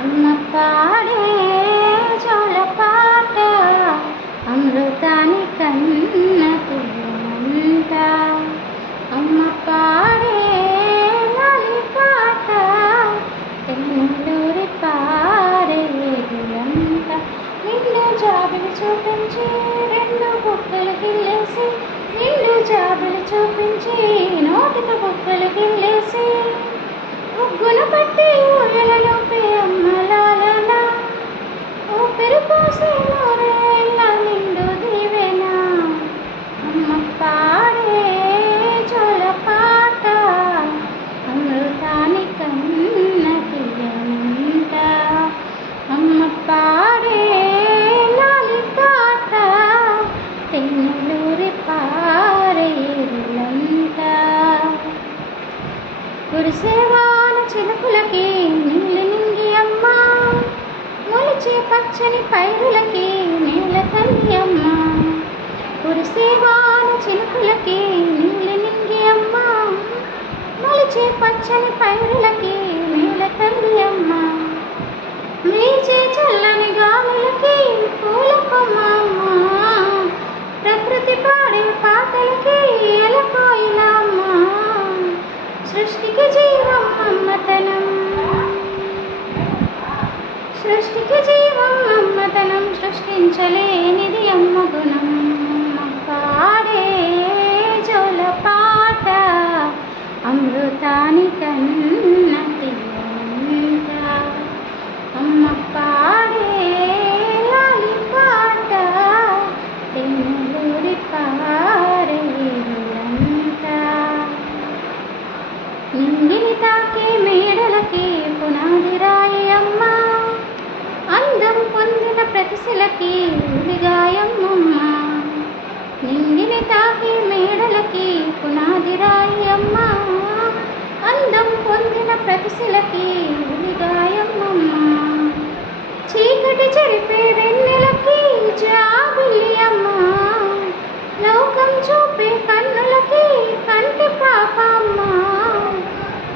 అమ్మ పాడే జోలపాట అమృతాని కన్న తీయనంట. అమ్మ పాడే లాలి పాట తెల్లూరి పారేరులంట. నిండు జాబిలి చూపించి రెండు బుక్కలు గిల్లేసి, నిండు జాబిలి చూపించి నోటికి బుక్కలు గిల్లేసి, ముగ్గును పట్టి ఊయలలోపే అమ్మలాలన ఊపిరి పోసి నూరేళ్ళ నిండు దీవెన. అమ్మ పాడే జోలపాట అమృతాని కన్న తీయనంట. అమ్మ పాడే లాలి పాట తెన్నెలూరి పారేరులంట. కురిసేవాన చిలుకులకి నీళ్ళు నింగి అమ్మ, మొలిచే పచ్చని పైరులకి నేల తల్లి అమ్మ. కురిసేవాన చిలుకులకి నీళ్ళు నింగి అమ్మ, మొలిచే పచ్చని పైరులకి నేల తల్లి అమ్మ. వీచే చల్లని గాలులకి పూల కొమ్మ అమ్మ, ప్రకృతి పాడే పాటలకి ఎలకోయిల అమ్మ. సృష్టికి జీవం అమ్మతనం, సృష్టికి జీవం అమ్మతనం, సృష్టించలేనిది అమ్మ గుణం. అమ్మ పాడే జోలపాట అమృతాని కన్న తీయనంట. అమ్మ పాడే లాలి పాట తెన్నెలూరి పారేరులంట. నింగిని తాకే మేడలకి పునాది రాయి అమ్మ, అందం పొందిన ప్రతిశలకి ఉలిగాయమ్మ. నింగిని తాకే మేడలకి పునాది రాయి అమ్మ, అందం పొందిన ప్రతిశలకి ఉలిగాయమ్మ. చీకటి చెరిపే వెన్నెలకి జాబిలి అమ్మ, లోకం చూపే కన్నులకి కంటి పాప అమ్మ.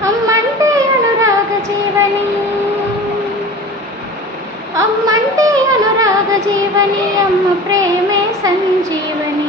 అమ్మంటే అనురాగ జీవని, అమ్మంటే అనురాగ జీవని, అమ్మ ప్రేమే సంజీవని.